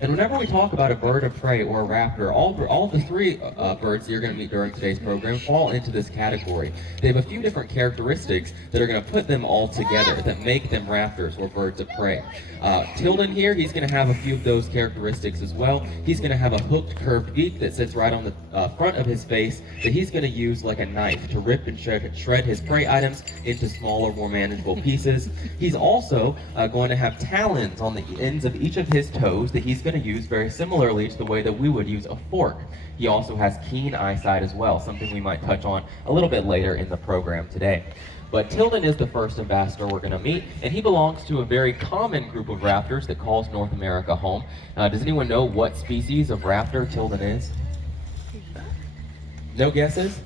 And whenever we talk about a bird of prey or a raptor, all the three birds that you're going to meet during today's program fall into this category. They have a few different characteristics that are going to put them all together, that make them raptors or birds of prey. Tilden here, he's going to have a few of those characteristics as well. He's going to have a hooked, curved beak that sits right on the front of his face that he's going to use like a knife to rip and shred his prey items into smaller, more manageable pieces. He's also going to have talons on the ends of each of his toes that he's going to use very similarly to the way that we would use a fork. He also has keen eyesight as well, something we might touch on a little bit later in the program today. But Tilden is the first ambassador we're going to meet, and he belongs to a very common group of raptors that calls North America home. Does anyone know what species of raptor Tilden is? No guesses?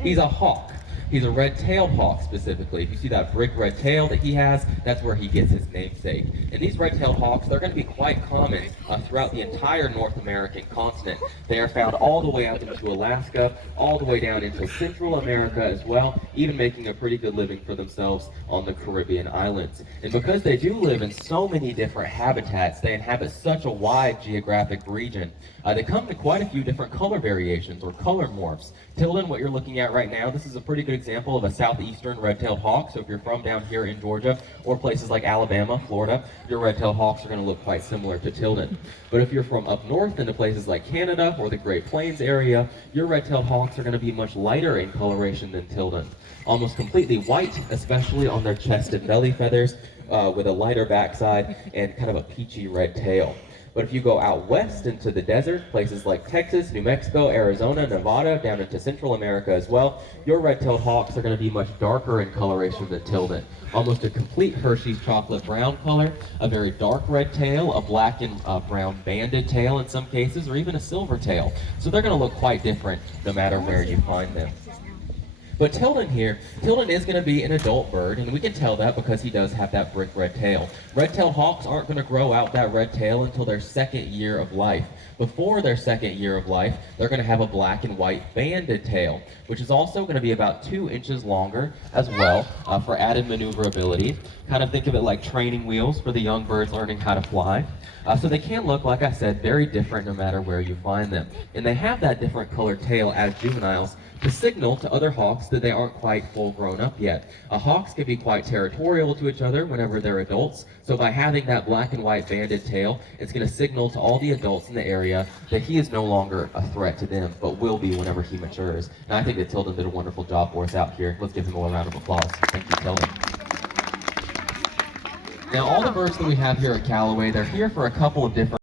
He's a hawk. He's a red-tailed hawk specifically. If you see that brick red tail that he has, that's where he gets his namesake. And these red-tailed hawks, they're going to be quite common throughout the entire North American continent. They are found all the way out into Alaska, all the way down into Central America as well, even making a pretty good living for themselves on the Caribbean islands. And because they do live in so many different habitats, they inhabit such a wide geographic region, they come in quite a few different color variations or color morphs. Tilden, what you're looking at right now, this is a pretty good example of a southeastern red-tailed hawk. So if you're from down here in Georgia or places like Alabama, Florida, your red-tailed hawks are going to look quite similar to Tilden. But if you're from up north into places like Canada or the Great Plains area, your red-tailed hawks are going to be much lighter in coloration than Tilden. Almost completely white, especially on their chest and belly feathers, with a lighter backside and kind of a peachy red tail. But if you go out west into the desert, places like Texas, New Mexico, Arizona, Nevada, down into Central America as well, your red-tailed hawks are going to be much darker in coloration than Tilden. Almost a complete Hershey's chocolate brown color, a very dark red tail, a black and brown banded tail in some cases, or even a silver tail. So they're going to look quite different no matter where you find them. But Tilden here, Tilden is going to be an adult bird, and we can tell that because he does have that brick red tail. Red-tailed hawks aren't going to grow out that red tail until their second year of life. Before their second year of life, they're going to have a black and white banded tail, which is also going to be about 2 inches longer as well for added maneuverability. Kind of think of it like training wheels for the young birds learning how to fly. So they can look, like I said, very different no matter where you find them. And they have that different colored tail as juveniles to signal to other hawks that they aren't quite full grown up yet. Hawks can be quite territorial to each other whenever they're adults, so by having that black and white banded tail, it's going to signal to all the adults in the area that he is no longer a threat to them, but will be whenever he matures. And I think that Tilden did a wonderful job for us out here. Let's give him a round of applause. Thank you, Tilden. Now, all the birds that we have here at Calloway, they're here for a couple of different